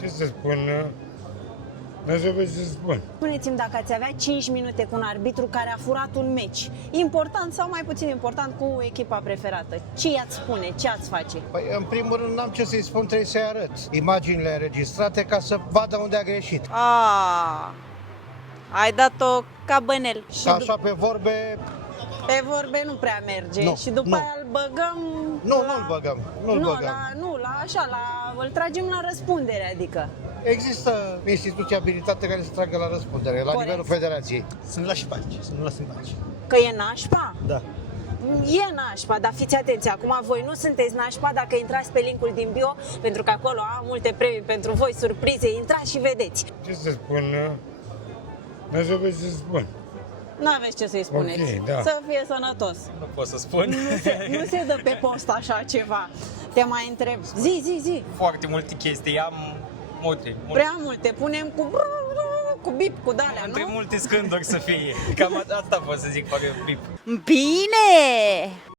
Ce să spun? Nu știu ce să spun. Spuneți-mi dacă ați avea 5 minute cu un arbitru care a furat un meci, important sau mai puțin important, cu echipa preferată. Ce i-ați spune? Ce ați face? Păi, în primul rând, n-am ce să-i spun, trebuie să-i arăt imaginile înregistrate ca să vadă unde a greșit. Ai dat-o ca bănel. Și Așa pe vorbe, pe vorbe nu prea merge. Nu, Și după nu. aia îl băgăm... nu-l băgăm, nu-l băgăm. Îl tragem la răspundere, adică. Există instituții abilitate care să tragă la răspundere, la Corect. nivelul federației. Să nu lași pace, să nu lăsăm pace. Că e nașpa? Da. E nașpa, dar fiți atenți, acum voi nu sunteți nașpa dacă intrați pe linkul din bio, pentru că acolo am multe premii pentru voi, surprize, intrați și vedeți. Ce să spun? Nu știu ce să spun. N-aveți ce să-i spuneți. Ok, da. Să fie sănătos. Nu pot să spun. Nu se dă pe post așa ceva. Te mai întreb. Zi. Foarte multe chestii, am multe. Prea multe. Punem cu bip, cu dalea, Între nu? multe scânduri să fie. Cam asta pot să zic, fără bip. Bine!